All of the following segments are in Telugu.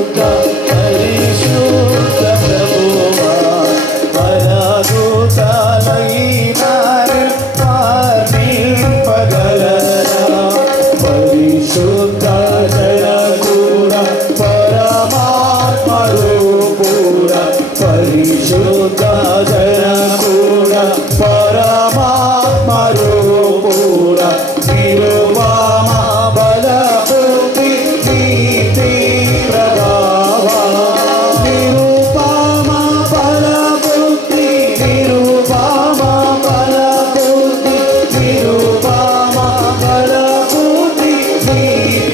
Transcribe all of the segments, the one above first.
voltar.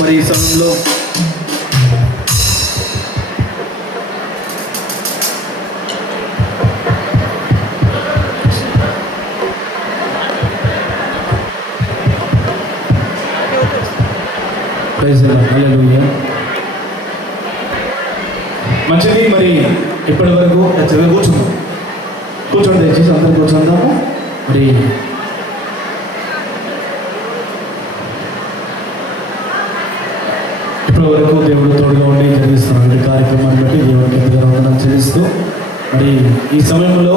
మరి మంచిది మరి ఇప్పటి వరకు కూర్చుందాం. కూర్చోండి దయచేసి అందరూ కూర్చుందాము మరి ఇప్పటి వరకు దేవుడు తోడుగా ఉండి జరిగిస్తున్నటువంటి కార్యక్రమాన్ని బట్టి దేవుడికి ఎంతగానో ఉండడం చెల్లిస్తూ మరి ఈ సమయంలో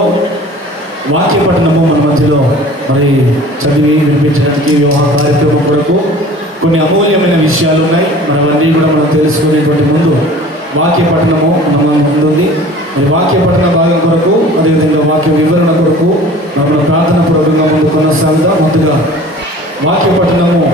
వాక్య పఠనము మన మధ్యలో మరి చదివి వినిపించడానికి వివాహ కార్యక్రమం కొరకు కొన్ని అమూల్యమైన విషయాలు ఉన్నాయి. మరి అవన్నీ కూడా మనం తెలుసుకునేటువంటి ముందు వాక్య పఠనము మన ముందుంది. మరి వాక్య పఠన భాగం కొరకు కొరకు మనం పట్టణము